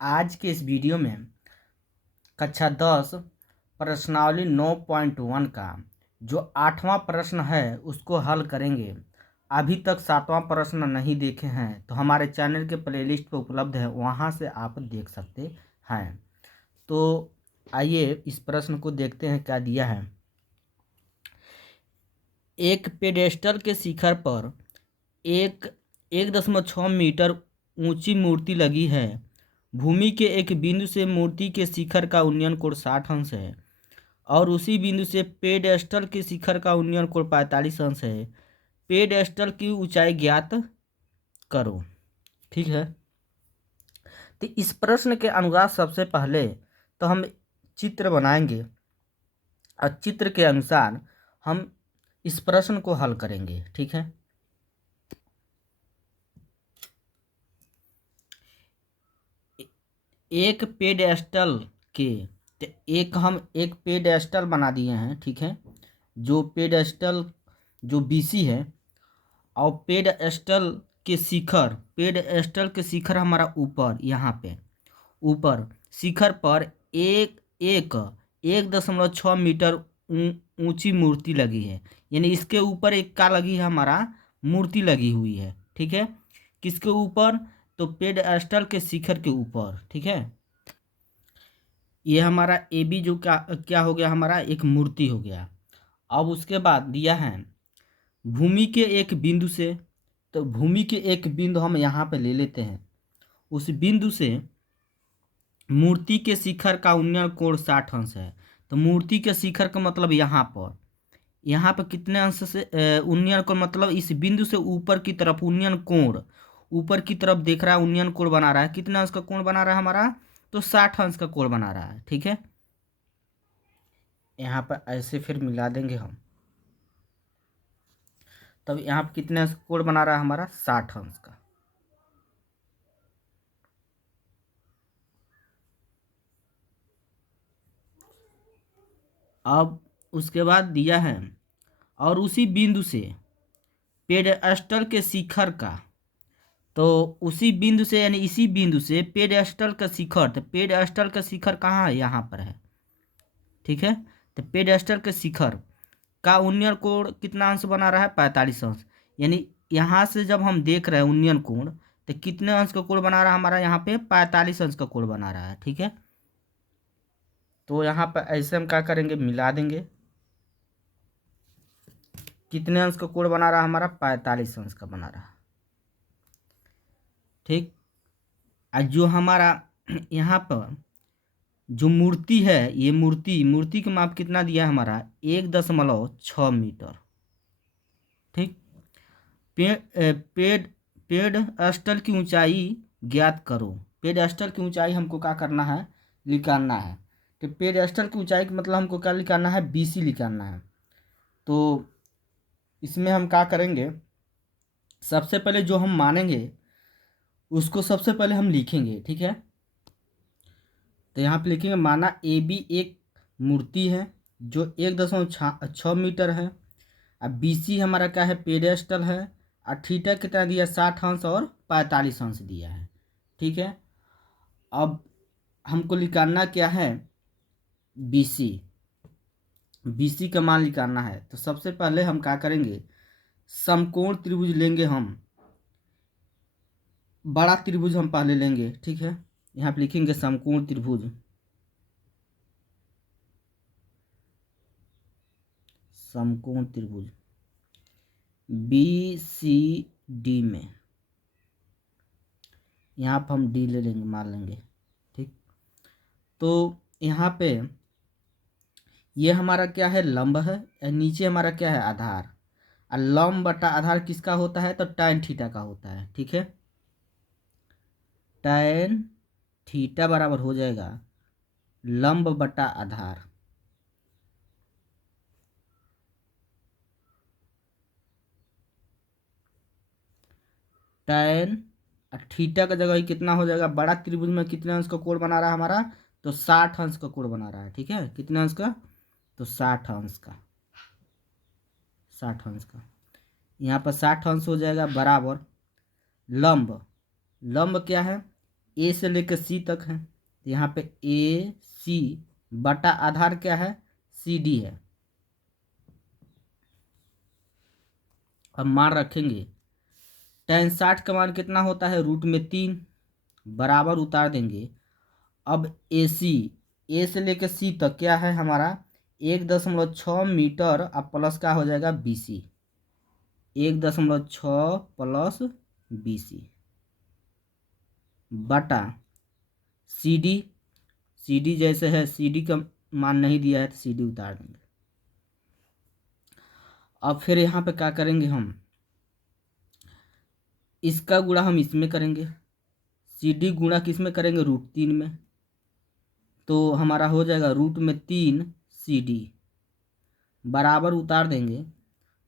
आज के इस वीडियो में कक्षा 10 प्रश्नावली 9.1 का जो 8वां प्रश्न है उसको हल करेंगे। अभी तक 7वां प्रश्न नहीं देखे हैं तो हमारे चैनल के प्लेलिस्ट पर उपलब्ध है, वहां से आप देख सकते हैं। तो आइए इस प्रश्न को देखते हैं क्या दिया है। एक पेडेस्टल के शिखर पर एक 1.6 मीटर ऊंची मूर्ति लगी है। भूमि के एक बिंदु से मूर्ति के शिखर का उन्नयन कोण 60 अंश है और उसी बिंदु से पेडेस्टल के शिखर का उन्नयन कोण 45 अंश है। पेडेस्टल की ऊंचाई ज्ञात करो। ठीक है, तो इस प्रश्न के अनुसार सबसे पहले तो हम चित्र बनाएंगे और चित्र के अनुसार हम इस प्रश्न को हल करेंगे। ठीक है, एक पेडेस्टल के एक पेडेस्टल बना दिए हैं। ठीक है, जो पेडेस्टल जो बीसी है और पेडेस्टल के शिखर हमारा ऊपर, यहाँ पे ऊपर शिखर पर एक एक 1.6 मीटर ऊंची मूर्ति लगी है। यानी इसके ऊपर एक का लगी है, हमारा मूर्ति लगी हुई है। ठीक है, किसके ऊपर? तो पेडेस्टल के शिखर के ऊपर। ठीक है, ये हमारा ए बी जो क्या क्या हो गया, हमारा एक मूर्ति हो गया। अब उसके बाद दिया है भूमि के एक बिंदु से, तो भूमि के एक बिंदु हम यहाँ पे ले लेते हैं। उस बिंदु से मूर्ति के शिखर का उन्नयन कोण 60 अंश है। तो मूर्ति के शिखर का मतलब यहाँ पर कितने अंश से उन्नयन कोण, मतलब इस बिंदु से ऊपर की तरफ उन्नयन कोण, ऊपर की तरफ देख रहा है, उन्नयन कोण बना रहा है। कितने अंश का कोण बना रहा है हमारा? तो 60 अंश का कोण बना रहा है। ठीक है, यहाँ पर ऐसे फिर मिला देंगे हम, तब यहाँ पर कितने अंश का कोण बना रहा है हमारा? 60 अंश का। अब उसके बाद दिया है और उसी बिंदु से पेडेस्टल के शिखर का, तो उसी बिंदु से यानी इसी बिंदु से पेडेस्टल का शिखर, तो पेडेस्टल का शिखर कहाँ है? यहाँ पर है। ठीक है, तो पेडेस्टल के शिखर का उन्नयन कोण कितना अंश बना रहा है? 45 अंश। यानी यहाँ से जब हम देख रहे हैं उन्नयन कोण, तो कितने अंश का कोण बना रहा है हमारा? यहाँ पे 45 अंश का कोण बना रहा है। ठीक है, तो यहाँ पर ऐसे हम क्या करेंगे, मिला देंगे। कितने अंश का कोण बना रहा है हमारा? 45 अंश का बना रहा है। ठीक, और जो हमारा यहाँ पर जो मूर्ति है, ये मूर्ति का माप कितना दिया है हमारा? 1.6 मीटर। ठीक, पेडेस्टल की ऊंचाई ज्ञात करो। पेडेस्टल की ऊंचाई हमको क्या करना है? निकालना है। तो पेडेस्टल की ऊंचाई का मतलब हमको क्या निकालना है? बीसी निकालना है। तो इसमें हम क्या करेंगे, सबसे पहले जो हम मानेंगे उसको सबसे पहले हम लिखेंगे। ठीक है, तो यहाँ पे लिखेंगे माना ए बी एक मूर्ति है जो 1.6 मीटर है। अब बी सी हमारा क्या है? पेडेस्टल है। और थीटा कितना दिया? 60 अंश और 45 अंश दिया है। ठीक है, अब हमको निकालना क्या है? बी सी का मान निकालना है। तो सबसे पहले हम क्या करेंगे, समकोण त्रिभुज लेंगे हम, बड़ा त्रिभुज हम पहले लेंगे। ठीक है, यहाँ पे लिखेंगे समकोण त्रिभुज, समकोण त्रिभुज बी सी डी में, यहाँ पर हम डी ले लेंगे, मान लेंगे। ठीक, तो यहाँ पे ये हमारा क्या है? लंब है। नीचे हमारा क्या है? आधार। और लंब बटा आधार किसका होता है? तो tan थीटा का होता है। ठीक है, tan थीटा बराबर हो जाएगा लंब बटा आधार। tan थीटा का जगह ही कितना हो जाएगा? बड़ा त्रिभुज में कितने अंश का कोण बना रहा है हमारा? तो 60 अंश का कोण बना रहा है। ठीक है, कितने अंश का? तो 60 अंश का, 60 अंश का। यहाँ पर 60 अंश हो जाएगा बराबर लंब, लंब क्या है? ए से लेकर सी तक है, तो यहाँ पे ए सी बटा आधार क्या है, सी डी है। अब मान रखेंगे tan 60 का मान कितना होता है, √3 बराबर उतार देंगे। अब ए सी, ए से लेकर सी तक क्या है हमारा 1.6 मीटर, अब प्लस का हो जाएगा BC, 1.6 प्लस BC बटा CD, CD जैसे है, CD का मान नहीं दिया है तो CD उतार देंगे। अब फिर यहाँ पे क्या करेंगे, हम इसका गुणा हम इसमें करेंगे, CD गुणा किस में करेंगे, √3 में, तो हमारा हो जाएगा √3 CD बराबर उतार देंगे।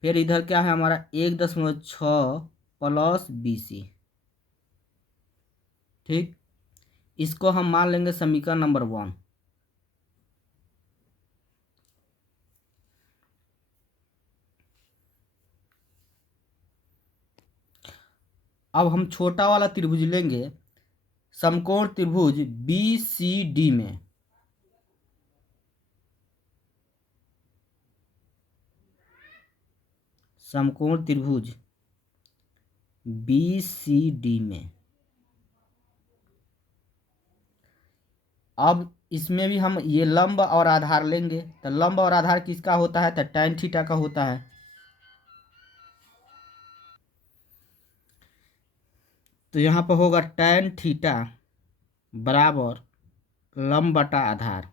फिर इधर क्या है हमारा 1.6 प्लस BC, ठीक। इसको हम मान लेंगे समीकरण नंबर 1। अब हम छोटा वाला त्रिभुज लेंगे, समकोण त्रिभुज BCD में, समकोण त्रिभुज BCD में। अब इसमें भी हम ये लंब और आधार लेंगे, तो लंब और आधार किसका होता है, तो tan थीटा का होता है। तो यहाँ पर होगा tan थीटा बराबर लंब बटा आधार,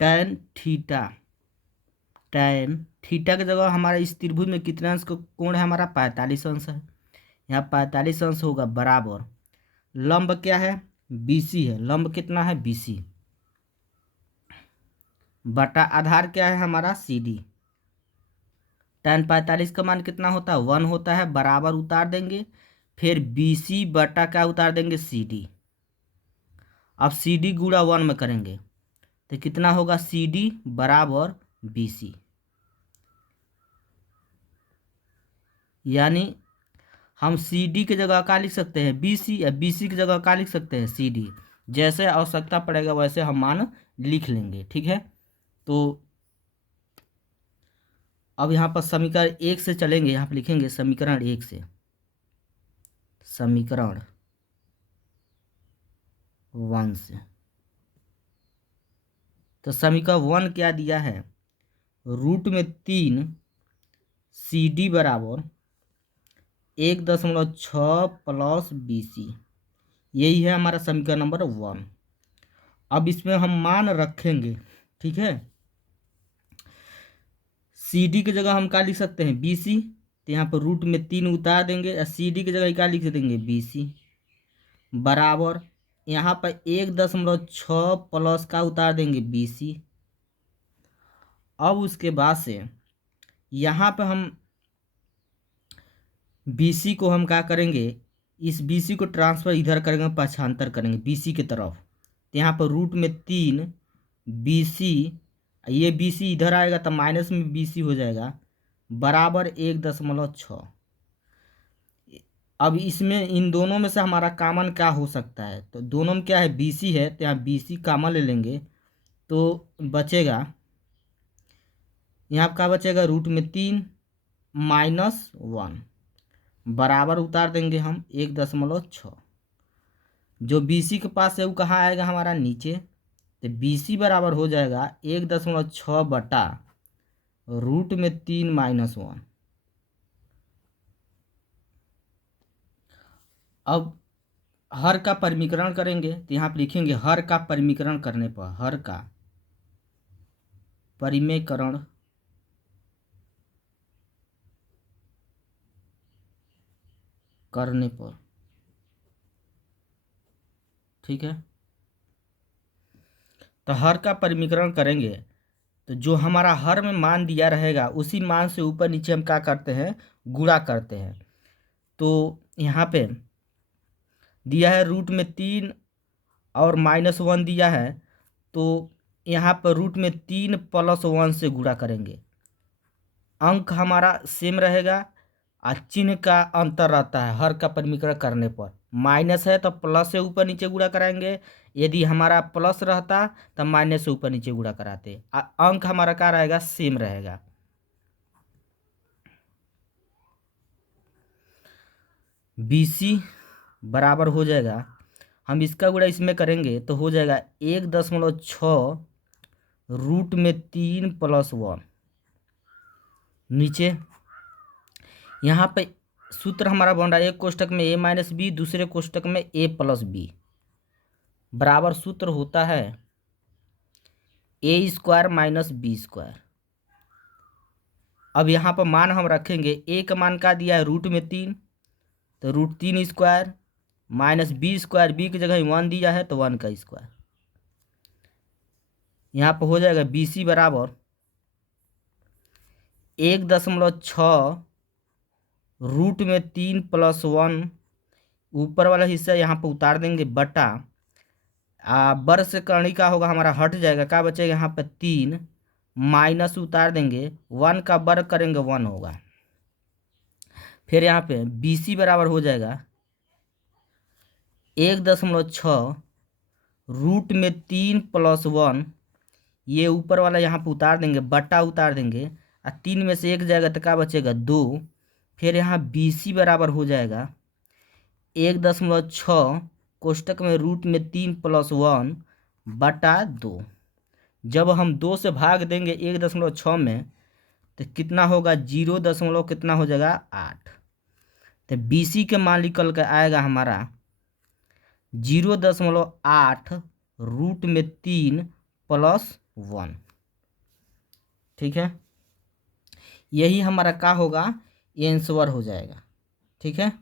tan थीटा, tan थीटा की जगह हमारा इस त्रिभुज में कितने अंश का कोण है, हमारा 45 अंश है, यहाँ 45 अंश होगा बराबर लंब क्या है, BC है, लंब कितना है BC बटा आधार क्या है हमारा CD। tan 45 का मान कितना होता है, 1 होता है, बराबर उतार देंगे। फिर BC बटा क्या उतार देंगे, CD। अब CD गुणा 1 में करेंगे तो कितना होगा, CD बराबर BC, यानी हम CD की जगह क्या लिख सकते हैं, BC, या BC की जगह क्या लिख सकते हैं, CD। जैसे आवश्यकता पड़ेगा वैसे हम मान लिख लेंगे, ठीक है। तो अब यहाँ पर समीकरण 1 से चलेंगे, यहाँ पर लिखेंगे समीकरण 1 से, समीकरण 1 से। तो समीकरण 1 क्या दिया है, √3 CD बराबर 1.6 प्लस BC, यही है हमारा समीकरण नंबर 1। अब इसमें हम मान रखेंगे, ठीक है। CD की जगह हम क्या लिख सकते हैं, BC, तो यहाँ पर √3 उतार देंगे, CD की जगह क्या लिख देंगे, BC बराबर यहाँ पर 1.6 प्लस का उतार देंगे BC। अब उसके बाद से यहाँ पर हम BC को हम क्या करेंगे, इस BC को ट्रांसफ़र इधर करेंगे, पक्षांतर करेंगे BC की तरफ, तो यहाँ पर √3 BC, ये BC इधर आएगा तो माइनस में BC हो जाएगा बराबर 1.6। अब इसमें इन दोनों में से हमारा कॉमन क्या हो सकता है, तो दोनों में क्या है, BC है, तो यहाँ BC कॉमन ले लेंगे तो बचेगा, यहाँ क्या बचेगा, √3 -1 बराबर उतार देंगे हम 1.6। जो BC के पास है वो कहाँ आएगा, हमारा नीचे, तो BC बराबर हो जाएगा 1.6 बटा √3 -1। अब हर का परिमीकरण करेंगे, तो यहाँ पर लिखेंगे हर का परिमीकरण करने पर, हर का परिमीकरण करने पर, ठीक है। तो हर का परिमीकरण करेंगे तो जो हमारा हर में मान दिया रहेगा उसी मान से ऊपर नीचे हम क्या करते हैं, गुणा करते हैं। तो यहाँ पे दिया है √3 और -1 दिया है, तो यहाँ पर √3 + 1 से गुणा करेंगे, अंक हमारा सेम रहेगा चिन्ह का अंतर रहता है हर का परिमीकरण करने पर। माइनस है तो प्लस से ऊपर नीचे गुणा कराएंगे, यदि हमारा प्लस रहता तो माइनस से ऊपर नीचे गुणा कराते। अंक हमारा क्या रहेगा, सेम रहेगा। BC बराबर हो जाएगा, हम इसका गुणा इसमें करेंगे तो हो जाएगा 1.6√3 + 1। नीचे यहाँ पे सूत्र हमारा बन रहा है, एक कोष्टक में a - b, दूसरे कोष्टक में a + b, बराबर सूत्र होता है a² - b²। अब यहाँ पर मान हम रखेंगे, a का मान का दिया है √3, तो √3² - b², b की जगह 1 दिया है तो 1 का स्क्वायर। यहाँ पर हो जाएगा BC बराबर 1.6√3 + 1, ऊपर वाला हिस्सा यहाँ पर उतार देंगे, बटा वर्ग से कणिका होगा हमारा हट जाएगा, क्या बचेगा यहाँ पे 3, माइनस उतार देंगे, 1 का वर्ग करेंगे 1 होगा। फिर यहाँ पे BC बराबर हो जाएगा 1.6√3 + 1, ये ऊपर वाला यहाँ पे उतार देंगे, बटा उतार देंगे, 3 में से 1 जाएगा तो क्या बचेगा 2। फिर यहाँ BC बराबर हो जाएगा 1.6 कोष्टक में √3 + 1 बटा 2। जब हम 2 से भाग देंगे 1.6 में तो कितना होगा, 0 कितना हो जाएगा 8। तो BC के मान निकल कर आएगा हमारा 0.8√3 + 1। ठीक है, यही हमारा क्या होगा, आंसर हो जाएगा। ठीक है,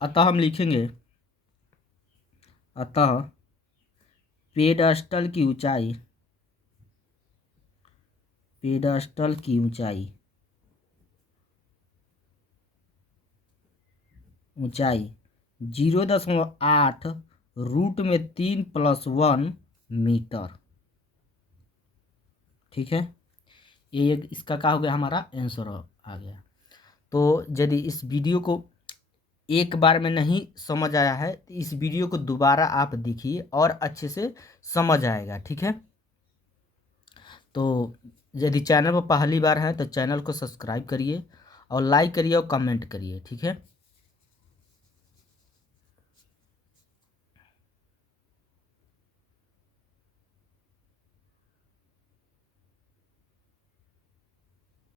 अतः हम लिखेंगे, अतः पेडस्टल की ऊंचाई, पेडस्टल की ऊंचाई 0.8√3 + 1 मीटर। ठीक है, ये इसका क्या हो गया, हमारा आंसर आ गया। तो यदि इस वीडियो को एक बार में नहीं समझ आया है तो इस वीडियो को दोबारा आप देखिए और अच्छे से समझ आएगा। ठीक है, तो यदि चैनल पर पहली बार है तो चैनल को सब्सक्राइब करिए और लाइक करिए और कमेंट करिए। ठीक है।